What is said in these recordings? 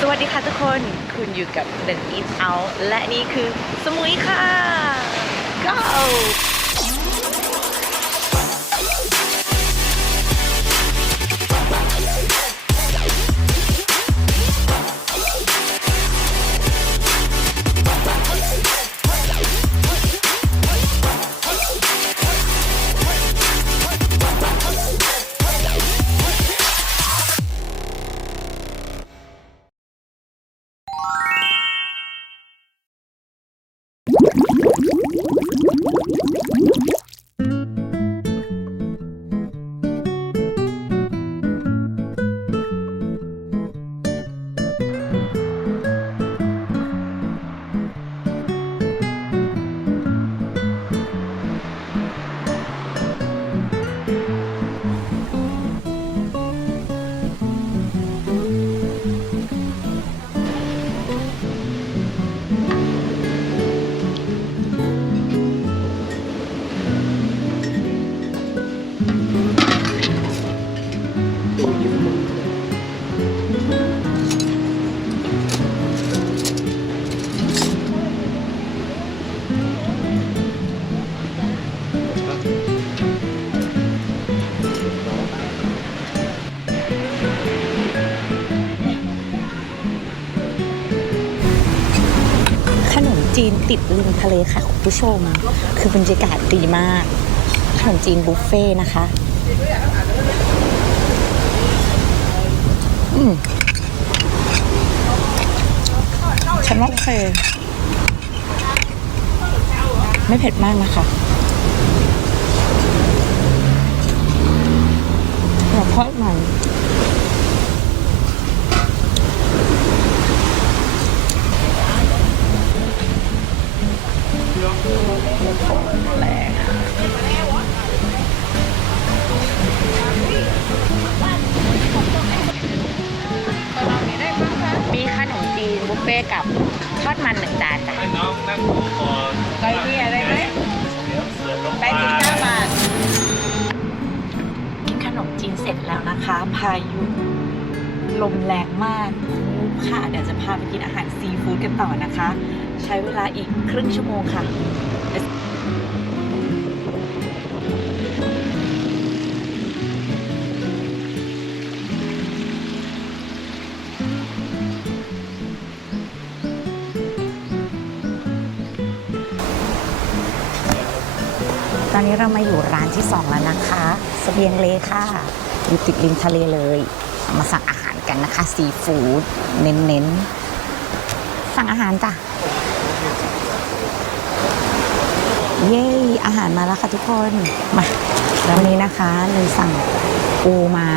สวัสดีค่ะทุกคน คุณอยู่กับ The Eat Out และนี่คือสมุยค่ะ Goขนมจีนติดริมทะเลค่ะคุณผู้ชม คือบรรยากาศดีมาก ขนมจีนบุฟเฟ่นะคะฉันว่าโอเคไม่เผ็ดมากนะคะเราทอดมันแรงมีขนมจีนบุฟเฟ่กับทอดมัน1 จานจ้ะไปที่อะไรไหม89 บาทกินขนมจีนเสร็จแล้วนะคะพายุลมแรงมากค่ะเดี๋ยวจะพาไปกินอาหารซีฟู้ดกันต่อนะคะ ใช้เวลาอีกครึ่งชั่วโมงค่ะตอนนี้เรามาอยู่ร้านที่2แล้วนะคะเสบียงเลค่ะอยู่ติดริมทะเลเลยมาสั่งอาหารกันนะคะซีฟู้ดเน้นๆสั่งอาหารจ้ะเย้อาหารมาแล้วค่ะทุกคนมาแล้วนี้นะคะเลยสั่งปูม้า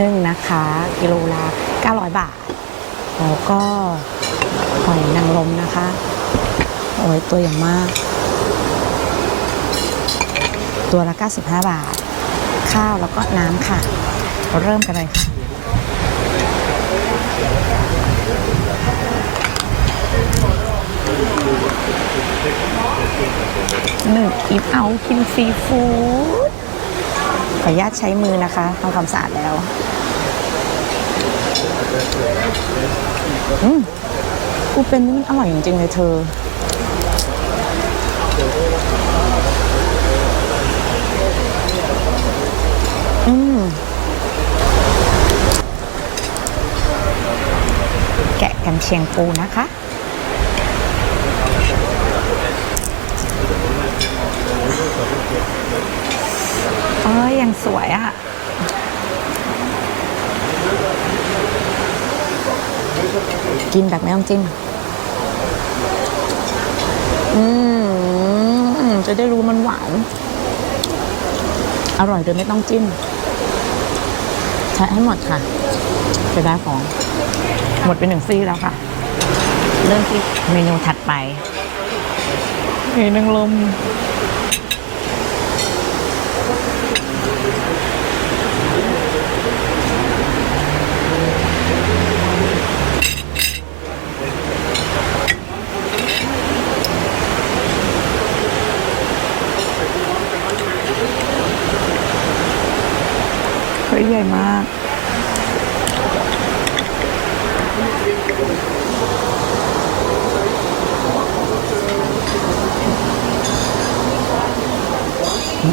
นึ่งนะคะกิโลละ900 บาทแล้วก็หอยนางรมนะคะโอ้ยตัวใหญ่มากตัวละ95 บาทข้าวแล้วก็น้ำค่ะเราเริ่มกันเลยค่ะอิฟเอากินซีฟู้ดขออนุญาตใช้มือนะคะทำความสะอาดแล้วปูเป็นนี่มันอร่อยจริงๆเลยเธอแกะกันเชียงปูนะคะยังสวยอ่ะกินแบบไม่ต้องจิ้มจะได้รู้มันหวานอร่อยโดยไม่ต้องจิ้มใช้ให้หมดค่ะจะได้ของหมดไป1 ซี่แล้วค่ะเริ่มที่เมนูถัดไปหอยนางรมใหญ่มาก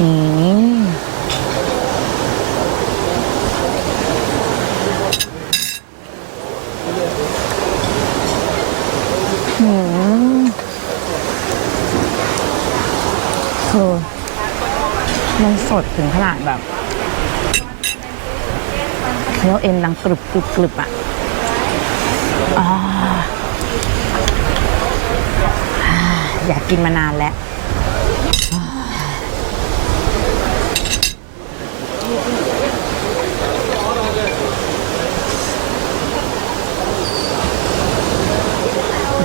อืมอืมคือมันสดถึงขนาดแบบเคี้ยวเอ็นดังกรึบกรึบกรึบอ่ะอยากกินมานานแล้ว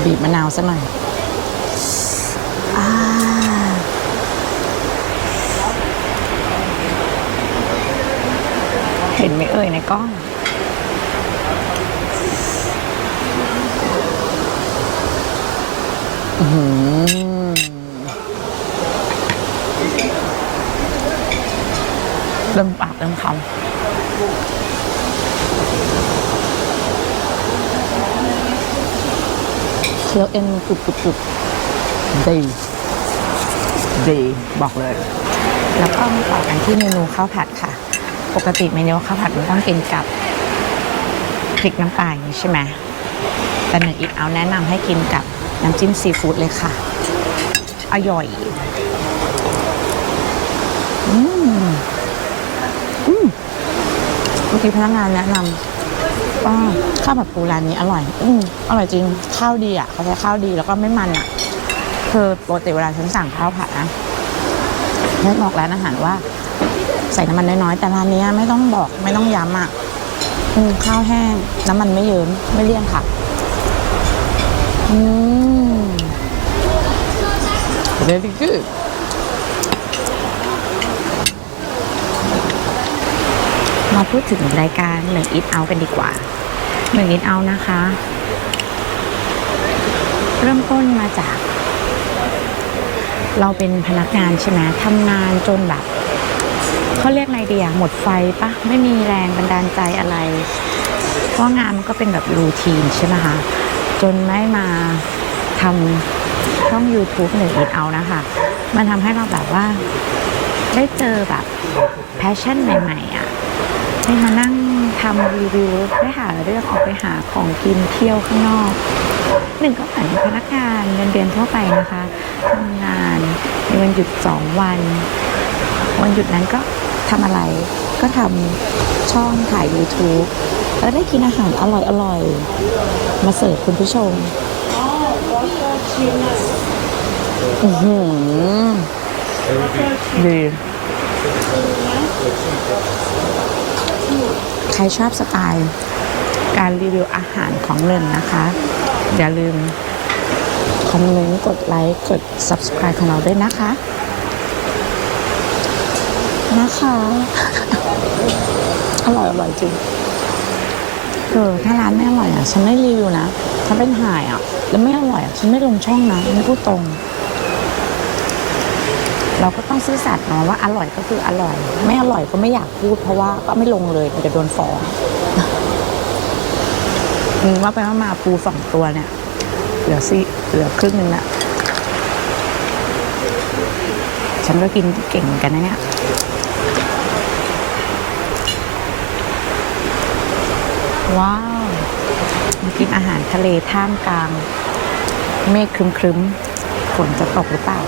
บีบมะนาวซะหน่อยเห็นไหมเอ่ยในกล้องเริ่มปากเริ่มคำเคี้ยวเอ็นกรุบกรุบกรุบดีบอกเลยแล้วก็มาต่อกันที่เมนูข้าวผัดค่ะปกติเมนูข้าวผัดมันต้องกินกับพริกน้ำปลาอย่างนี้ใช่ไหมแต่หนึ่งอีกเอาแนะนำให้กินกับน้ำจิ้มซีฟู้ดเลยค่ะอร่อยเมื่อกี้พนักงานแนะนำว่าข้าวผัดปูร้านนี้อร่อยอร่อยจริงข้าวดีอ่ะเขาใช้ข้าวดีแล้วก็ไม่มันอ่ะคือปกติเวลาฉันสั่งข้าวผัดนะฉันบอกร้านอาหารว่าใส่น้ำมันน้อยๆแต่ร้านนี้ไม่ต้องบอกไม่ต้องย้ำอ่ะข้าวแห้งน้ำมันไม่เยิ้มไม่เลี่ยนค่ะvery good มาพูดถึงรายการ1 Eat Out กันดีกว่า1 Eat Out นะคะเริ่มต้นมาจากเราเป็นพนักงานใช่ไหมทำงานจนแบบเขาเรียกอะไรดีอะหมดไฟปะไม่มีแรงบันดาลใจอะไรเพราะงานมันก็เป็นแบบรูทีนใช่ไหมคะจนไม่มาทำช่อง YouTube 1 Eat Out นะคะมันทำให้เราแบบว่าได้เจอแบบแพชชั่นใหม่ๆอะได้มานั่งทำรีวิวได้หาเรื่องออกไปหาของกินเที่ยวข้างนอกหนึ่งก็เหมือนพนักงานเงินเดือนทั่วไปนะคะทำงานในวันหยุด2 วันวันหยุดนั้นก็ทำอะไรก็ทำช่องถ่าย YouTube แล้วได้กินอาหารอร่อยๆมาเสิร์ฟคุณผู้ชมดีใครชอบสไตล์การรีวิวอาหารของหนึ่งนะคะอย่าลืมคอมเมนต์กดไลค์กด Subscribe ของเราด้วยนะคะอร่อยจริงถ้าร้านไม่อร่อยอ่ะฉันไม่รีวิวนะถ้าเป็นหายอ่ะแล้วไม่อร่อยอ่ะฉันไม่ลงช่องนะไม่พูดตรงเราก็ต้องซื่อสัตย์นะว่าอร่อยก็คืออร่อยไม่อร่อยก็ไม่อยากพูดเพราะว่าก็ไม่ลงเลยมันจะโดนฟ้องว่าไปว่ามาปู2 ตัวเนี่ยเหลือครึ่งนึงละฉันก็กินเก่งกันนะเนี่ยว้าวมากินอาหารทะเลท่ามกลางเมฆครึ้มๆฝนจะตกหรือเปล่า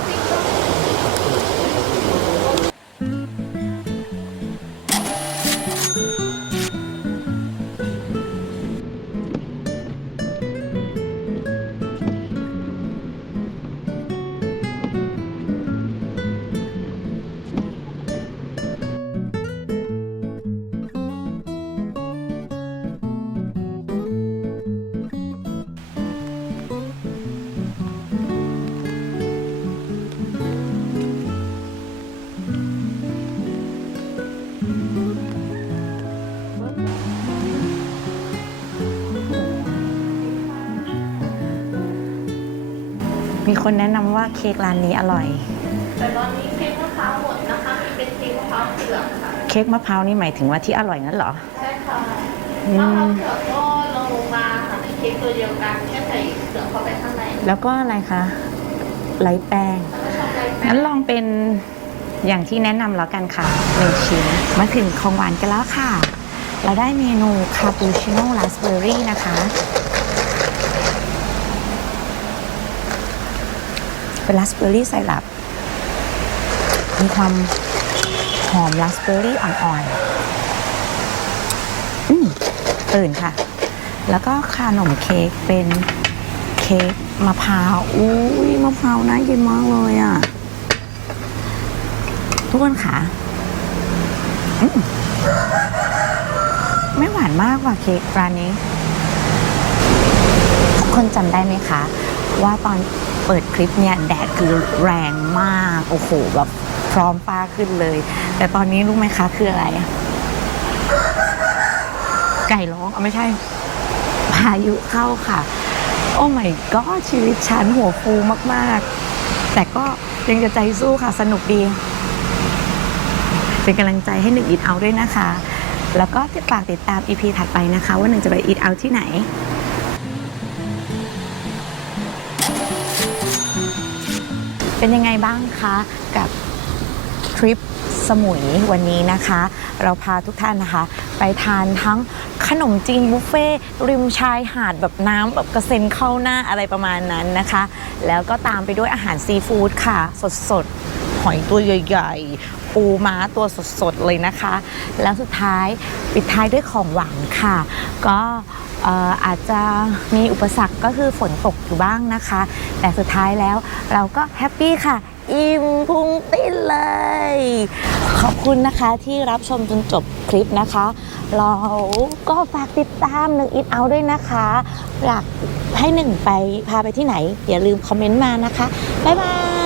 มีคนแนะนำว่าเค้กร้านนี้อร่อยแต่ตอนนี้เค้กมะพร้าวหมดนะคะมีเป็นเค้กมะพร้าวเปลือกค่ะเค้กมะพร้าวนี่หมายถึงว่าที่อร่อยนั่นเหรอใช่ค่ะมะพร้าวเปลือกก็ลงมาค่ะในเค้กตัวเดียวกันแค่ใส่เปลือกเข้าไปข้างในแล้วก็อะไรคะไร้แป้งงั้นลองเป็น อย่างที่แนะนำแล้วกันค่ะ1ชิ้นมาถึงของหวานกันแล้วค่ะ เราได้เมนูคาปูชิโน่ราสเบอร์รี่นะคะ เป็นราสเบอร์รี่ไซรัปมีความหอมราสเบอร์รี่อ่อนๆตื่นค่ะ แล้วก็ขนมเค้กเป็นเค้กมะพร้าวอุ้ยมะพร้าวน่ากินมากเลยอ่ะ ทุกคนค่ะไม่หวานมากกว่าเค้กร้านนี้ทุกคนจำได้ไหมคะ ว่าตอนเปิดคลิปเนี่ยแดดคือแรงมากโอ้โหแบบพร้อมฟ้าขึ้นเลย แต่ตอนนี้รู้ไหมคะคืออะไร ไก่ร้องไม่ใช่พายุเข้าค่ะ โอ้ my god ชีวิตฉันหัวฟูมากๆแต่ก็ยังจะใจสู้ค่ะสนุกดีเป็นกำลังใจให้หนึ่ง Eat Out ด้วยนะคะ แล้วก็ฝากติดตาม EP ถัดไปนะคะว่าหนึ่งจะไป Eat Out ที่ไหน เป็นยังไงบ้างคะกับทริปสมุยวันนี้นะคะ เราพาทุกท่านนะคะ ไปทานทั้งขนมจีนบุฟเฟ่ริมชายหาดแบบน้ำแบบกระเซ็นเข้าหน้าอะไรประมาณนั้นนะคะ แล้วก็ตามไปด้วยอาหารซีฟู้ดค่ะสดๆหอยตัวใหญ่ๆปูม้าตัวสดๆเลยนะคะ แล้วสุดท้ายปิดท้ายด้วยของหวานค่ะ ก็อาจจะมีอุปสรรคก็คือฝนตกอยู่บ้างนะคะ แต่สุดท้ายแล้วเราก็แฮปปี้ค่ะ อิ่มพุงติ้นเลย ขอบคุณนะคะที่รับชมจนจบคลิปนะคะเราก็ฝากติดตามหนึ่ง Eat Out ด้วยนะคะอยากให้หนึ่งไปพาไปที่ไหนอย่าลืมคอมเมนต์มานะคะบ๊ายบาย